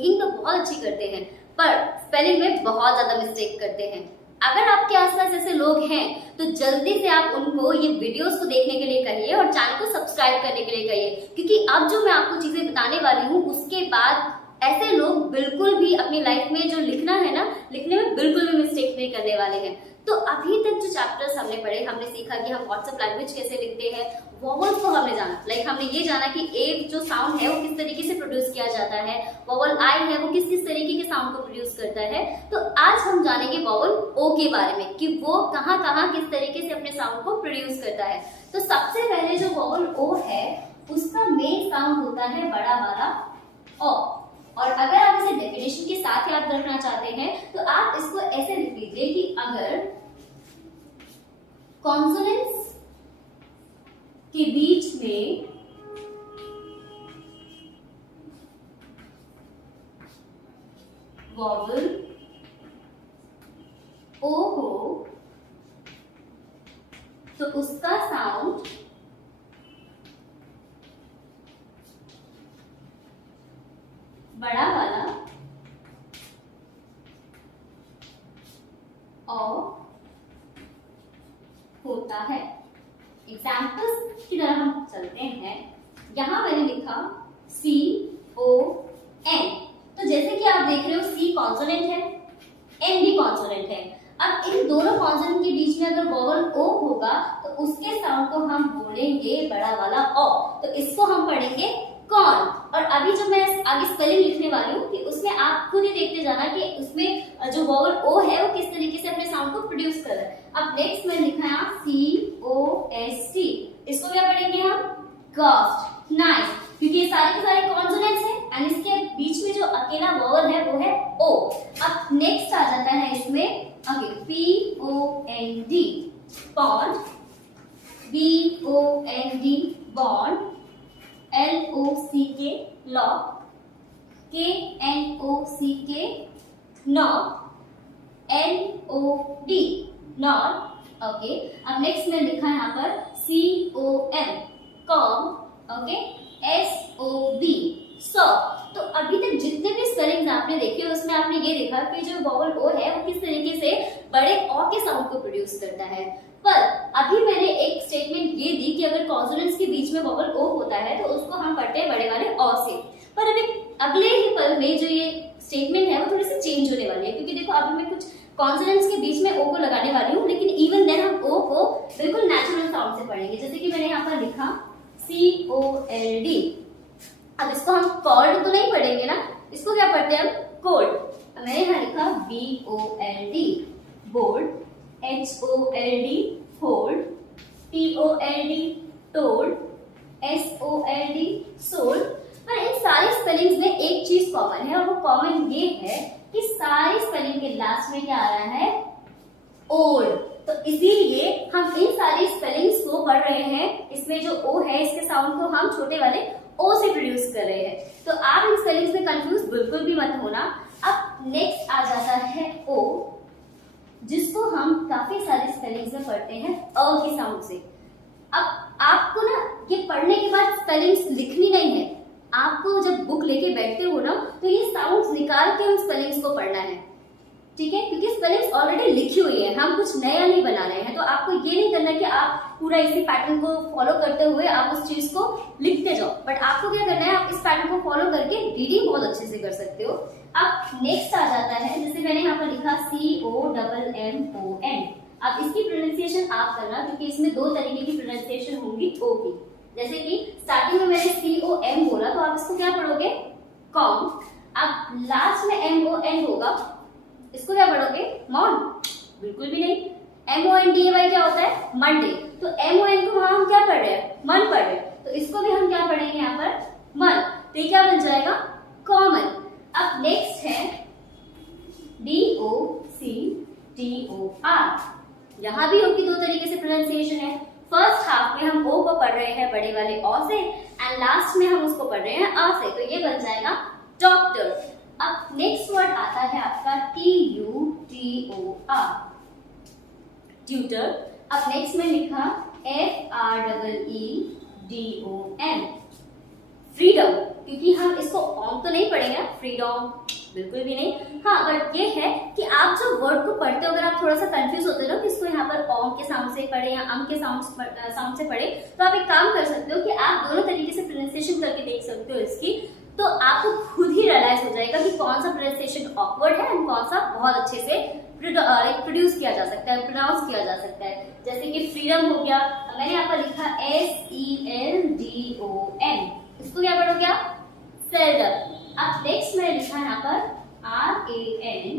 Speaking तो बहुत अच्छी करते हैं पर स्पेलिंग में बहुत ज्यादा मिस्टेक करते हैं। अगर आपके आसपास ऐसे लोग हैं तो जल्दी से आप उनको ये वीडियोस को देखने के लिए कहिए और चैनल को सब्सक्राइब करने के लिए कहिए, क्योंकि अब जो मैं आपको चीजें बताने वाली हूँ उसके बाद ऐसे लोग बिल्कुल भी अपनी लाइफ में जो लिखना है ना, लिखने में बिल्कुल भी मिस्टेक नहीं करने वाले हैं। तो अभी तक जो चैप्टर्स हमने पढ़े, हमने सीखा कि हम व्हाट्सएप लैंग्वेज कैसे लिखते हैं, वॉवल्स को हमने जाना, लाइक हमने ये जाना कि ए जो साउंड है वो किस तरीके से प्रोड्यूस किया जाता है, वॉवल आई है वो किस किस तरीके के साउंड को प्रोड्यूस करता है। तो आज हम जानेंगे वॉवल ओ के बारे में कि वो कहाँ कहाँ किस तरीके से अपने साउंड को प्रोड्यूस करता है। तो सबसे पहले जो वॉवल ओ है उसका मेन साउंड होता है बड़ा वाला ओ, और अगर आप इसे डेफिनेशन के साथ याद रखना चाहते हैं तो आप इसको ऐसे लिख लीजिए कि अगर कॉन्सोनेंट्स के बीच में वॉवल ओ हो तो उसका साउंड बड़ा वाला ओ होता है। एग्जाम्पल्स की तरह हम चलते हैं। यहां मैंने लिखा C O N, तो जैसे कि आप देख रहे हो C कॉन्सोनेंट है, N भी कॉन्सोनेंट है। अब इन दोनों कॉन्सोनेंट के बीच में अगर वॉवल O होगा तो उसके साउंड को हम बोलेंगे बड़ा वाला ओ, तो इसको हम पढ़ेंगे कॉन। और अभी जो मैं आगे स्पेलिंग लिखने वाली हूँ कि उसमें आप खुद ही देखते जाना कि उसमें जो वॉवल ओ है वो किस तरीके से अपने साउंड को प्रोड्यूस कर रहा है। अब नेक्स्ट मैंने लिखा है COST, इसको क्या पढ़ेंगे हम कॉस्ट। नाइस, क्योंकि ये सारे के सारे कॉन्सोनेंट्स हैं एंड इसके बीच में जो अकेला वॉवल है वो है ओ। अब नेक्स्ट आ जाता है इसमें POND, pond, BOND bond, LOCK lock, KNOCK knock, NOD not. Okay, अब नेक्स्ट में लिखा है यहाँ पर COM com, okay, SOB saw. तो अभी तक जितने भी स्पेलिंग्स आपने देखे उसमें आपने ये देखा कि जो वॉवल ओ है वो किस तरीके से बड़े ओ के साउंड को प्रोड्यूस करता है। पर अभी मैंने एक स्टेटमेंट ये दी कि अगर कॉन्सोनेंट्स के बीच में वॉवल ओ होता है तो उसको हम पढ़ते हैं बड़े वाले ओ से। पर अभी अगले ही पल में जो ये स्टेटमेंट है वो थोड़ी सी चेंज होने वाली है, क्योंकि देखो अभी मैं कुछ कॉन्सोनेंट्स के बीच में ओ को लगाने वाली हूँ, लेकिन इवन देन हम ओ को बिल्कुल नेचुरल साउंड से पढ़ेंगे। जैसे कि मैंने यहाँ पर लिखा COLD, अब इसको हम कॉल्ड तो नहीं पढ़ेंगे ना, इसको क्या पढ़ते हैं हम कोल्ड। मैंने यहाँ लिखा BOLD bold, HOLD hold, TOLD told, SOLD sold. पर इन सारी स्पेलिंग्स में एक चीज कॉमन है और वो कॉमन ये है कि सारी स्पेलिंग के लास्ट में क्या आ रहा है ओल्ड। तो इसीलिए हम इन सारी स्पेलिंग्स को पढ़ रहे हैं, इसमें जो ओ है इसके साउंड को हम छोटे वाले ओ से प्रोड्यूस कर रहे हैं। तो आप इन स्पेलिंग्स में कंफ्यूज बिल्कुल भी मत होना। अब नेक्स्ट आ जाता है ओ, जिसको हम काफी सारे स्पेलिंग्स में पढ़ते हैं अ के साउंड से। अब आपको ना ये पढ़ने के बाद स्पेलिंग्स लिखनी नहीं है, आपको जब बुक लेके बैठते हो ना तो ये साउंड्स निकाल के उन स्पेलिंग्स को पढ़ना है, ठीक है, क्योंकि स्पेलिंग्स ऑलरेडी लिखी हुई है, हम कुछ नया नहीं बना रहे हैं। तो आपको ये नहीं करना कि आप पूरा इसी पैटर्न को फॉलो करते हुए आप उस चीज को लिखते जाओ, बट आपको क्या करना है, आप इस पैटर्न को फॉलो करके रीडिंग बहुत अच्छे से कर सकते हो। अब नेक्स्ट आ जाता है, जैसे मैंने यहाँ पर लिखा COMMON। अब इसकी प्रोनाउंसिएशन आप करना, क्योंकि इसमें दो तरीके की प्रोनाउंसिएशन होंगी ओ की। जैसे कि स्टार्टिंग में मैंने COM बोला तो आप इसको क्या पढ़ोगे कॉम। अब लास्ट में MON होगा, इसको क्या पढ़ोगे मॉन, बिल्कुल भी नहीं। MONDAY क्या होता है मंडे, तो MON को वहां हम क्या पढ़ रहे हैं मन पढ़ रहे हैं, तो इसको भी हम क्या पढ़ेंगे यहाँ पर मन, तो ये क्या बन जाएगा कॉमन। अब नेक्स्ट है DOCTOR, यहाँ भी ओ की दो तरीके से प्रोनाउंसिएशन है। फर्स्ट हाफ में हम ओ को पढ़ रहे हैं बड़े वाले ओ से एंड लास्ट में हम उसको पढ़ रहे हैं आ से, तो ये बन जाएगा डॉक्टर। अब नेक्स्ट वर्ड आता है आपका TUTOR ट्यूटर। अब नेक्स्ट में लिखा FREEDON फ्रीडम। क्योंकि हम इसको ऑन तो नहीं पढ़ेंगे, फ्रीडम बिल्कुल भी नहीं। हाँ, बट ये है कि आप जो वर्ड को पढ़ते हो, अगर आप थोड़ा सा कंफ्यूज होते हो कि इसको यहाँ पर ऑन के साउंड से पढ़े या अम के साउंड से पढ़े, तो आप एक काम कर सकते हो कि आप दोनों तरीके से प्रोनाउंसिएशन करके देख सकते हो इसकी, तो आपको खुद ही रियलाइज हो जाएगा कि कौन सा प्रोनाउंसिएशन ऑकवर्ड है एंड कौन सा बहुत अच्छे से प्रोड्यूस किया जा सकता है, प्रोनाउंस किया जा सकता है। जैसे कि फ्रीडम हो गया, मैंने यहाँ पर लिखा SELDON, इसको क्या पढ़ोगे आप? सेल्डम। अब नेक्स्ट मैंने लिखा यहाँ पर RANDON,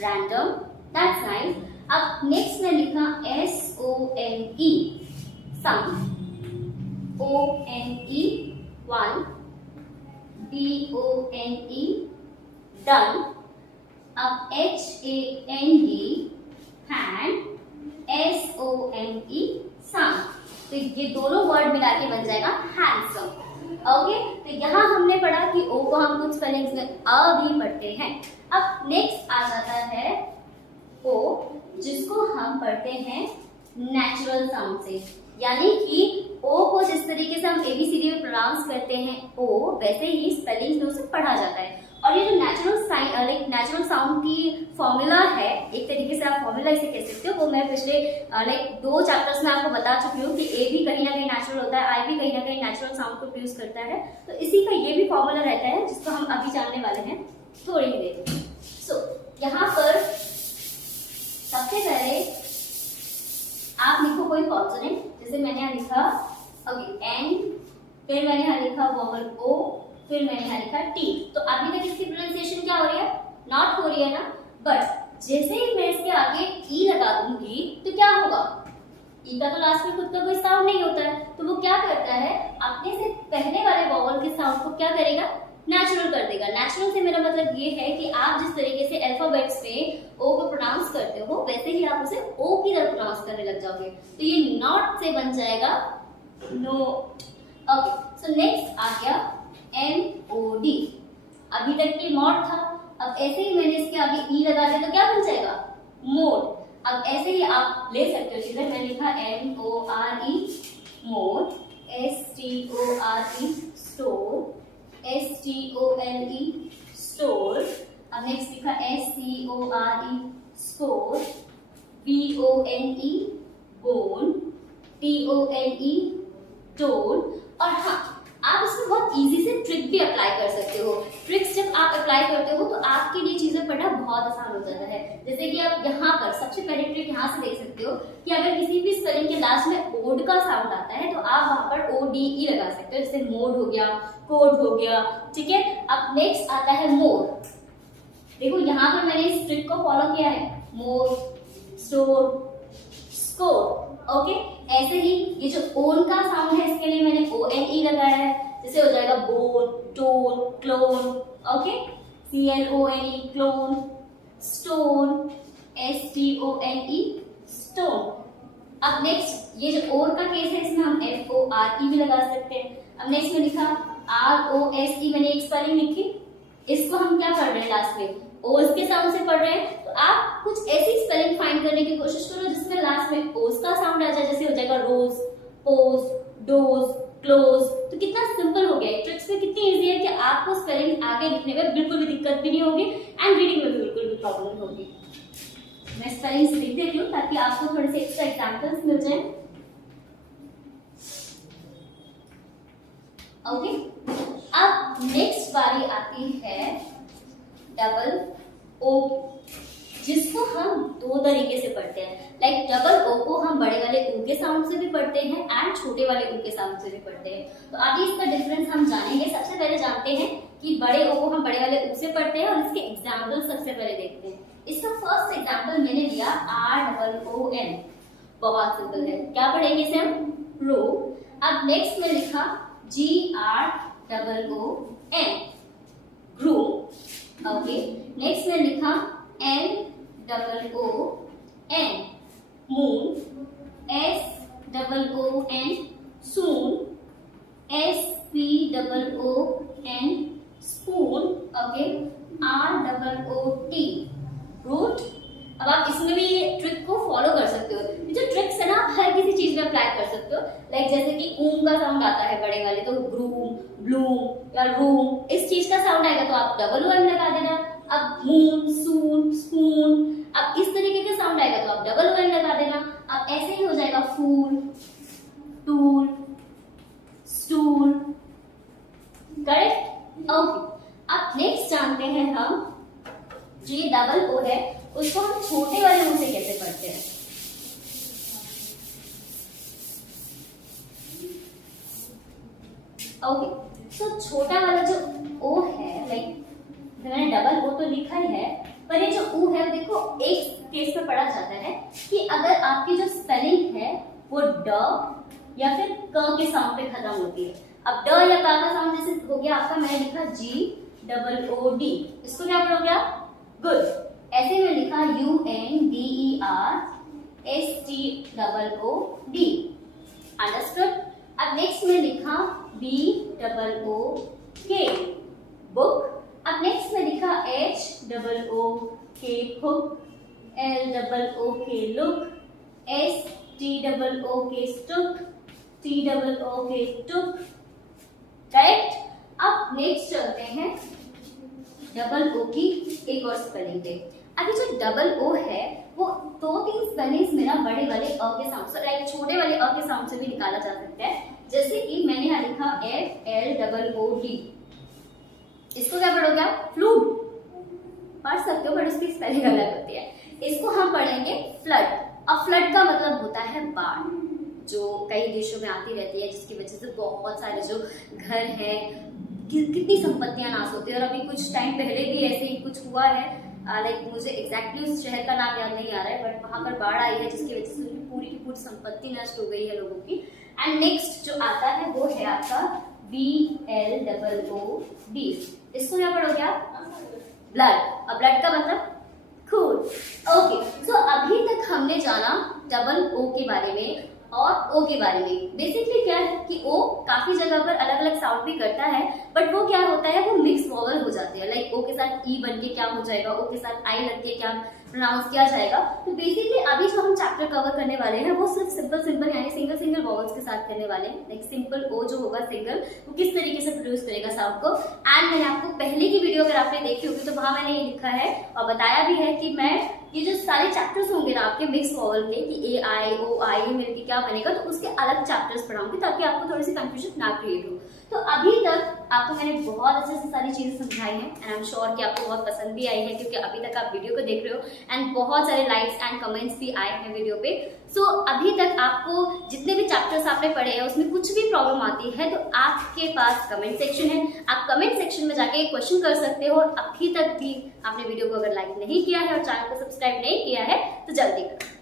रैंडम, दैट्स नाइस। अब नेक्स्ट मैंने लिखा SONE, सम, ONE, one, DONE, done। अब HAND, hand, SOME, some। तो ये दोनों वर्ड मिला के बन जाएगा हैंडसम। ओके, तो यहाँ हमने पढ़ा कि ओ को हम कुछ स्पेलिंग्स में अ भी पढ़ते हैं। अब नेक्स्ट आ जाता है ओ, जिसको हम पढ़ते हैं नेचुरल साउंड से, यानी कि ओ को जिस तरीके से हम ABCD में प्रोनाउंस करते हैं ओ, वैसे ही स्पेलिंग्स में उसे पढ़ा जाता है। और ये जो नेचुरल साउंड की फॉर्मूला है, एक तरीके से आप फॉर्मूला इसे कह सकते हो, वो मैं पिछले 2 चैप्टर्स में आपको बता चुकी हूँ कि ए भी कहीं ना कहीं नेचुरल होता है, आई भी कहीं ना कहीं नेचुरल साउंड को प्रोड्यूस करता है। तो इसी का ये भी फॉर्मूला रहता है, जिसको हम अभी जानने वाले हैं थोड़ी ही देर में। सो यहाँ पर सबसे पहले आप लिखो कोई कॉन्सोनेंट, जैसे मैंने यहाँ लिखा एन, फिर मैंने यहाँ लिखा वोवल ओ, फिर मैंने यहाँ लिखा टी। तो अभी तक इसकी प्रोनाउंसिएशन क्या हो रही है? नॉट हो रही है ना। बट जैसे ही मैं इसके आगे ई लगा दूंगी तो क्या होगा? ई का तो लास्ट में खुद का कोई साउंड नहीं होता है, तो वो क्या करता है, अपने से पहले वाले वोवल के साउंड को क्या करेगा? नेचुरल कर देगा। नेचुरल से मेरा मतलब ये है कि आप जिस तरीके से अल्फाबेट्स में ओ को प्रोनाउंस करते हो, वैसे ही आप उसे ओ की तरह प्रोनाउंस करने लग जाओगे। तो ये नॉट से बन जाएगा नो। ओके, सो नेक्स्ट आ गया NOD। अभी तक ये मॉड था, अब ऐसे ही मैंने इसके आगे ई लगा दिया तो क्या बन जाएगा? मोड। अब ऐसे ही आप ले सकते हो चीजें, मैंने लिखा MORE, mode, STORE, store, STOLE, store. अब नेक्स्ट लिखा SCORE, score, BONE, bone, TONE, tone. और हाँ, आप इसमें बहुत इजी से ट्रिक भी अप्लाई कर सकते हो। ट्रिक्स जब आप अप्लाई करते हो तो आपके लिए चीजें पढ़ना बहुत आसान हो जाता है। जैसे कि आप यहाँ पर सबसे पहले ट्रिक यहाँ से देख सकते हो कि अगर किसी भी स्पेलिंग के लास्ट में ओड का साउंड आता है तो आप वहां पर ODE लगा सकते हो, जैसे मोड हो गया, कोड हो गया, ठीक है। अब नेक्स्ट आता है मोर। देखो यहाँ पर मैंने इस ट्रिक को फॉलो किया है, मोर, स्टोर, स्कोर। ओके, ऐसे ही ये जो ओन का साउंड है इसके लिए मैंने ONE लगाया है, जैसे हो जाएगा bone, tone, clone. Okay, CLONE, clone, stone, STONE, stone. अब नेक्स्ट ये जो ओर का केस है, इसमें हम FORE भी लगा सकते हैं। अब नेक्स्ट में लिखा ROSE, मैंने एक स्पेलिंग लिखी, इसको हम क्या पढ़ रहे हैं लास्ट में? ओस के साउंड से पढ़ रहे हैं। तो आप कुछ ऐसी स्पेलिंग फाइंड करने की कोशिश करो जिसमें लास्ट में ओस का साउंड आ जाए, जैसे हो जाएगा रोज, पोज, डोज, क्लोज। तो कितना सिंपल हो गया, ट्रिक्स में कितनी इजी है कि आपको स्पेलिंग आगे लिखने में बिल्कुल भी दिक्कत भी नहीं होगी एंड रीडिंग में भी बिल्कुल भी प्रॉब्लम नहीं होगी। मैं स्पेलिंग्स लिख देती हूँ ताकि आपको थोड़े से एक्स्ट्रा एग्जांपल्स मिल जाए। ओके, अब नेक्स्ट बारी आती है डबल ओ, जिसको हम 2 तरीके से पढ़ते हैं। लाइक डबल ओ को हम बड़े वाले ऊ के साउंड से भी पढ़ते हैं एंड छोटे वाले ऊ के साउंड से भी पढ़ते हैं। तो आगे इसका डिफरेंस हम जानेंगे। सबसे पहले जानते हैं कि बड़े ओ को हम बड़े वाले ऊ से पढ़ते हैं और इसके एग्जाम्पल सबसे पहले देखते हैं। इसका फर्स्ट एग्जाम्पल मैंने लिया ROON, बहुत सिंपल है। क्या पढ़ेंगे इसे हम? रो। अब नेक्स्ट में लिखा GROON, ग्रू। ओके, नेक्स्ट में लिखा MOON, moon, SOON, soon, SPOON, spoon. Okay, ROOT, root. अब आप इसमें भी ट्रिक को फॉलो कर सकते हो। जो ट्रिक्स है ना, आप हर किसी चीज में अप्लाई कर सकते हो। लाइक जैसे कि ऊम का साउंड आता है बड़े वाले, तो रूम, इस चीज का साउंड आएगा तो आप डबल ओ एम लगा देना। अब मून, सून, स्पून, अब इस तरीके का साउंड आएगा तो आप डबल ओ एम लगा देना। अब ऐसे ही हो जाएगा फूल, टूल, स्टूल, करेक्ट। ओके, अब नेक्स्ट जानते हैं हम जो ये डबल ओ है उसको हम छोटे वाले मुंह से कैसे पढ़ते हैं। ओके, सो छोटा वाला जो ओ है, लाइक मैंने डबल ओ तो लिखा ही है, पर ये जो ऊ है देखो एक केस में पढ़ा जाता है कि अगर आपकी जो स्पेलिंग है वो ड या फिर क के साउंड पे खत्म होती है। अब ड या क का साउंड जैसे हो गया आपका, मैंने लिखा GOOD, इसको क्या पढ़ोगे आप? गुड। ऐसे में लिखा UNDERSTOOD, अंडरस्टूड। अब नेक्स्ट में लिखा BOOK, बुक। अब नेक्स्ट में लिखा HOOK, hook, LOOK, look, STOOK, स्टुक, TOOK, टुक, करेक्ट। अब नेक्स्ट चलते हैं डबल ओ की एक और स्पेलिंग पे। अभी जो डबल ओ है वो 2-3 स्पेलिंग्स में ना बड़े वाले अ के साउंड से, लाइक छोटे वाले अ के साउंड से भी निकाला जा सकता है। जैसे कि मैंने यहाँ लिखा FLOOD, इसको क्या पढ़ोगे आप? फ्लूड पढ़ सकते हो, बट उसकी स्पेलिंग अलग होती है। इसको हम पढ़ेंगे फ्लड। अब फ्लड का मतलब होता है बाढ़, जो कई देशों में आती रहती है, जिसकी वजह से बहुत सारे जो घर हैं, कितनी संपत्तियां नाश होती है। और अभी कुछ टाइम पहले भी ऐसे ही कुछ हुआ है, लाइक मुझे एग्जैक्टली उस शहर का नाम याद नहीं आ रहा है, बट वहां पर बाढ़ आई है जिसकी वजह से पूरी की पूरी संपत्ति नष्ट हो गई है लोगों की। एंड नेक्स्ट जो आता है वो है आपका BLOOD, इसको क्या पढ़ोगे आप? ब्लड। अब ब्लड का मतलब खून। ओके, सो अभी तक हमने जाना डबल ओ के बारे में और ओ के बारे में। बेसिकली क्या है कि ओ काफी जगह पर अलग अलग साउंड भी करता है, बट वो क्या होता है, वो मिक्स वॉवल हो जाते हैं। लाइक ओ के साथ ई बन के क्या हो जाएगा, ओ के साथ आई लग के क्या प्रोनाउंस किया जाएगा। तो बेसिकली अभी जो हम चैप्टर कवर करने वाले हैं वो सिर्फ सिंपल यानी सिंगल वॉवल्स के साथ करने वाले हैं। लाइक सिंपल ओ जो होगा सिंगल, वो किस तरीके से प्रोड्यूस करेगा साउंड को। एंड मैंने आपको पहले की वीडियो अगर आपने देखी होगी तो वहां मैंने ये लिखा है और बताया भी है कि मैं ये जो सारे चैप्टर्स होंगे ना आपके मिक्स वॉवल के, कि ए आई ओ आई मिलके क्या बनेगा, तो उसके अलग चैप्टर्स पढ़ाऊंगी ताकि आपको थोड़ी सी कंफ्यूजन ना क्रिएट हो। तो अभी तक आपको मैंने बहुत अच्छे से सारी चीजें समझाई हैं एंड आई एम श्योर कि आपको बहुत पसंद भी आई है, क्योंकि अभी तक आप वीडियो को देख रहे हो एंड बहुत सारे लाइक्स एंड कमेंट्स भी आए हैं वीडियो पे। सो अभी तक आपको जितने भी चैप्टर्स आपने पढ़े हैं उसमें कुछ भी प्रॉब्लम आती है तो आपके पास कमेंट सेक्शन है, आप कमेंट सेक्शन में जाके क्वेश्चन कर सकते हो। और अभी तक भी आपने वीडियो को अगर लाइक नहीं किया है और चैनल को सब्सक्राइब नहीं किया है तो जल्दी करो।